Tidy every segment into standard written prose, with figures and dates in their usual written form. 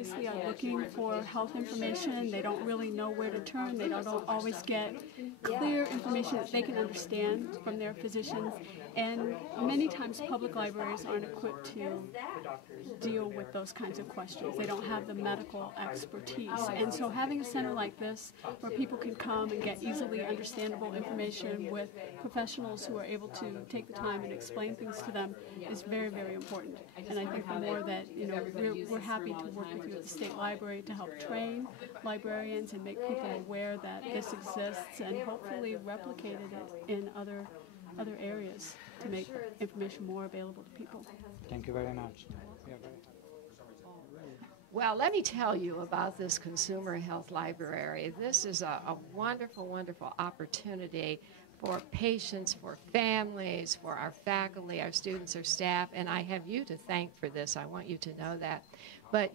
obviously are looking for health information. They don't really know where to turn. They don't always get clear information that they can understand from their physicians. And many times public libraries aren't equipped to deal with those kinds of questions. They don't have the medical expertise. And so having a center like this where people can come and get easily understandable information with professionals who are able to take the time and explain things to them is very, very important. And I think the more that, we're happy to work with you at the State Library to help train librarians and make people aware that this exists and hopefully replicated it in other areas to make information more available to people. Thank you very much. Well, let me tell you about this Consumer Health Library. This is a wonderful, wonderful opportunity for patients, for families, for our faculty, our students, our staff, and I have you to thank for this. I want you to know that. But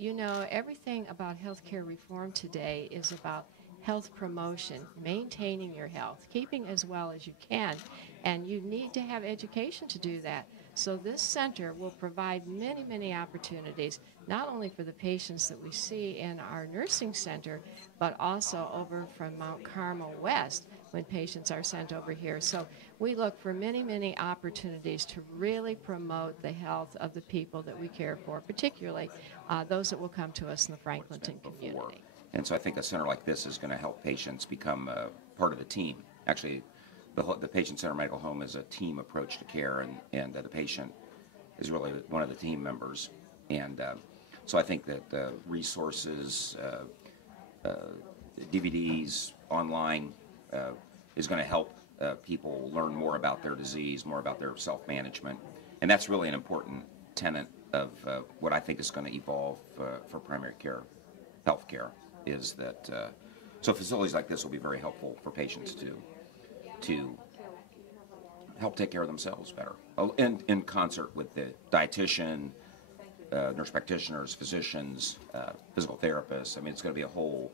everything about healthcare reform today is about health promotion, maintaining your health, keeping as well as you can, and you need to have education to do that. So this center will provide many, many opportunities, not only for the patients that we see in our nursing center, but also over from Mount Carmel West when patients are sent over here. So we look for many, many opportunities to really promote the health of the people that we care for, particularly those that will come to us in the Franklinton community. And so I think a center like this is going to help patients become part of the team. Actually, the patient-centered medical home is a team approach to care, and the patient is really one of the team members. And so I think that the resources, DVDs, online, is going to help people learn more about their disease, more about their self-management. And that's really an important tenet of what I think is going to evolve for primary care, health care, is that so facilities like this will be very helpful for patients to help take care of themselves better, in concert with the dietitian, nurse practitioners, physicians, physical therapists. I mean, it's going to be a whole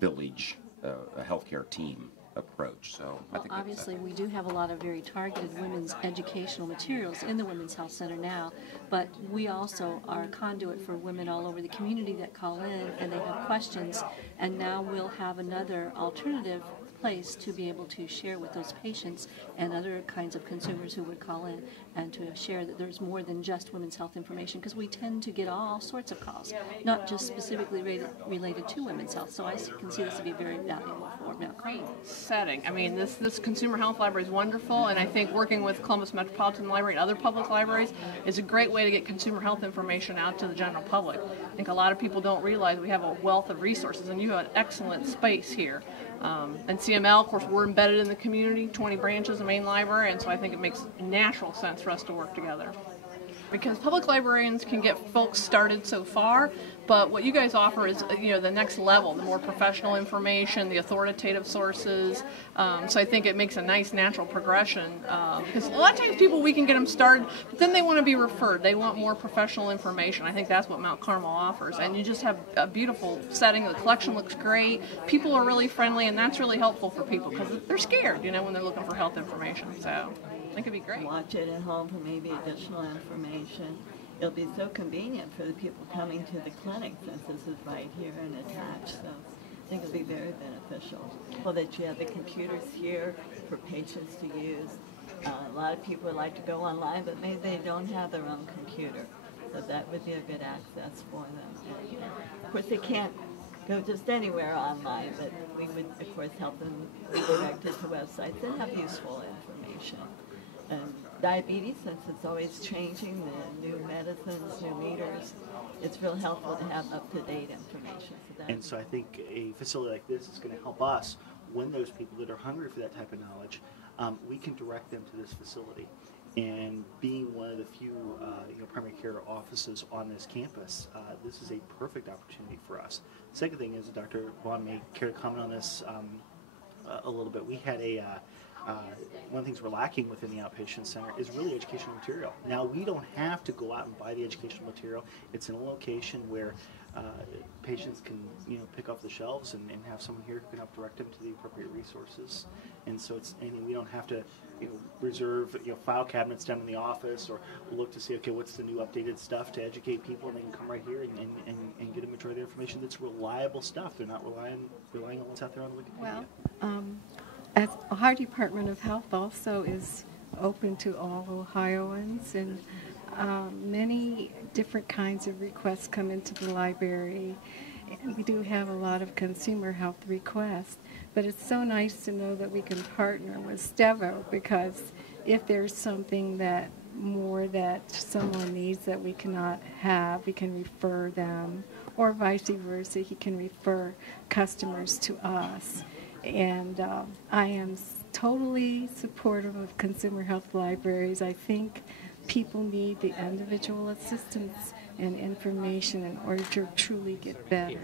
village, a healthcare team approach. So I think obviously we do have a lot of very targeted women's educational materials in the Women's Health Center now, but we also are a conduit for women all over the community that call in and they have questions, and now we'll have another alternative place to be able to share with those patients and other kinds of consumers who would call in and to share that there's more than just women's health information, because we tend to get all sorts of calls, not just specifically related to women's health. So I can see this to be very valuable for Mount Carmel. Setting. I mean, this Consumer Health Library is wonderful, and I think working with Columbus Metropolitan Library and other public libraries is a great way to get consumer health information out to the general public. I think a lot of people don't realize we have a wealth of resources, and you have an excellent space here. And CML, of course, we're embedded in the community, 20 branches, the main library, and so I think it makes natural sense for us to work together. Because public librarians can get folks started so far, but what you guys offer is, the next level, the more professional information, the authoritative sources. So I think it makes a nice natural progression. Because a lot of times we can get them started, but then they want to be referred. They want more professional information. I think that's what Mount Carmel offers. And you just have a beautiful setting. The collection looks great. People are really friendly, and that's really helpful for people because they're scared, when they're looking for health information. So I think it'd be great. Watch it at home for maybe additional information. It'll be so convenient for the people coming to the clinic since this is right here and attached. So I think it'll be very beneficial. Well, that you have the computers here for patients to use. A lot of people would like to go online, but maybe they don't have their own computer. So that would be a good access for them. And, of course, they can't go just anywhere online, but we would, of course, help them redirect it to websites that have useful information. And diabetes, since it's always changing, the new medicines, new meters, it's real helpful to have up-to-date information. And so I think a facility like this is going to help us, when those people that are hungry for that type of knowledge, we can direct them to this facility. And being one of the few primary care offices on this campus, this is a perfect opportunity for us. The second thing is, Dr. Vaughn may care to comment on this a little bit. We had one of the things we're lacking within the outpatient center is really educational material. Now, we don't have to go out and buy the educational material. It's in a location where patients can pick off the shelves and have someone here who can help direct them to the appropriate resources. And so we don't have to reserve file cabinets down in the office or look to see, okay, what's the new updated stuff to educate people, and they can come right here and get a majority of the information that's reliable stuff. They're not relying on what's out there on the Wikipedia. Well, as our Department of Health also is open to all Ohioans, and many different kinds of requests come into the library. And we do have a lot of consumer health requests, but it's so nice to know that we can partner with Stevo, because if there's something that someone needs that we cannot have, we can refer them, or vice versa, he can refer customers to us. And I am totally supportive of consumer health libraries. I think people need the individual assistance and information in order to truly get better.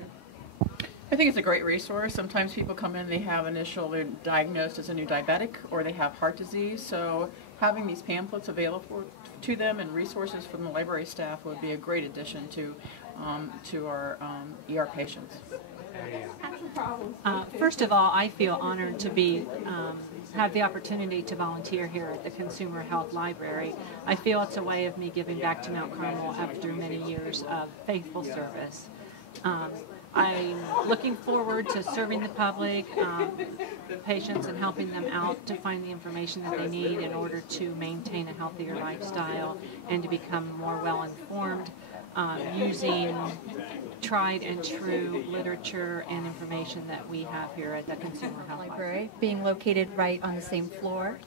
I think it's a great resource. Sometimes people come in, they're diagnosed as a new diabetic, or they have heart disease. So having these pamphlets available to them and resources from the library staff would be a great addition to our ER patients. First of all, I feel honored to have the opportunity to volunteer here at the Consumer Health Library. I feel it's a way of me giving back to Mount Carmel after many years of faithful service. I'm looking forward to serving the public, patients, and helping them out to find the information that they need in order to maintain a healthier lifestyle and to become more well-informed, using tried and true literature and information that we have here at the Consumer Health Library. Being located right on the same floor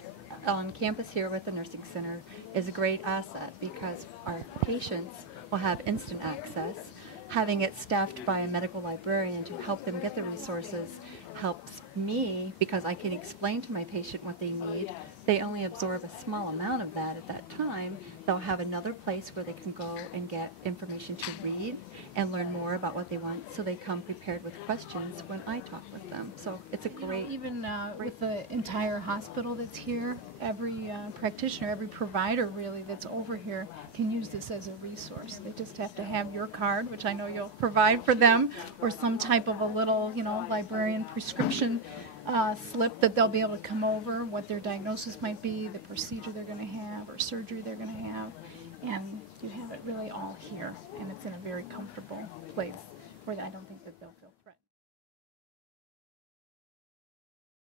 on campus here with the nursing center is a great asset, because our patients will have instant access. Having it staffed by a medical librarian to help them get the resources helps me, because I can explain to my patient what they need. They only absorb a small amount of that at that time. They'll have another place where they can go and get information to read and learn more about what they want, so they come prepared with questions when I talk with them. So it's a great... Even with the entire hospital that's here, every practitioner, every provider really that's over here can use this as a resource. They just have to have your card, which I know you'll provide for them, or some type of a little, librarian prescription slip that they'll be able to come over, what their diagnosis might be, the procedure they're going to have, or surgery they're going to have, and you have it really all here, and it's in a very comfortable place where I don't think that they'll feel